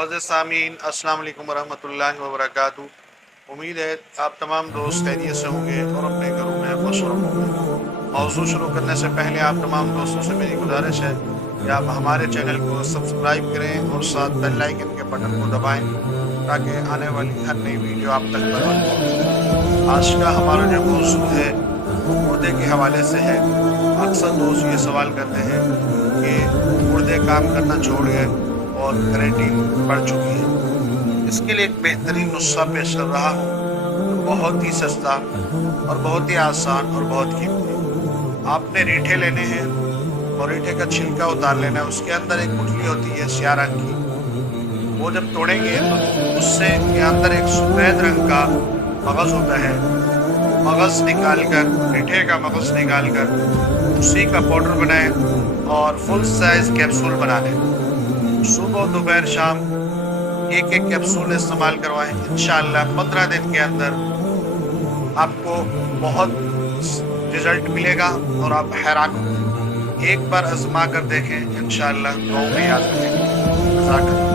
मोअज़्ज़िज़ सामीन, अस्सलाम वालेकुम वरहमतुल्लाहि वबरकातुहू। उम्मीद है आप तमाम दोस्त खैरियत से होंगे और अपने घरों में मसरूफ़ होंगे। मौज़ू शुरू करने से पहले आप तमाम दोस्तों से मेरी गुजारिश है कि आप हमारे चैनल को सब्सक्राइब करें और साथ बेल आइकन के बटन को दबाएं ताकि आने वाली हर नई वीडियो आप तक बराबर पहुंचे। आज का हमारा जो मौज़ू है वो मुर्दे के हवाले से है। अक्सर दोस्त ये सवाल करते हैं कि मुर्दे काम करना छोड़ गए और क्रेटीन बढ़ चुकी है। इसके लिए एक बेहतरीन नुस्खा पेश कर रहा हूँ जो बहुत ही सस्ता और बहुत ही आसान और बहुत कीमती। आपने रीठे लेने हैं और रीठे का छिलका उतार लेना है। उसके अंदर एक गुठली होती है स्याह रंग की, वो जब तोड़ेंगे तो उससे के अंदर एक सफ़ेद रंग का मगज़ होता है। मगज़ निकाल कर, रीठे का मगज़ निकाल कर उसी का पाउडर बनाएं और फुल साइज़ कैप्सूल बना लें। सुबह दोपहर शाम एक एक कैप्सूल इस्तेमाल करवाएं। इंशाअल्लाह 15 दिन के अंदर आपको बहुत रिजल्ट मिलेगा और आप हैरान होंगे। एक बार आजमा कर देखें, इंशाअल्लाह दुआ में याद रखें।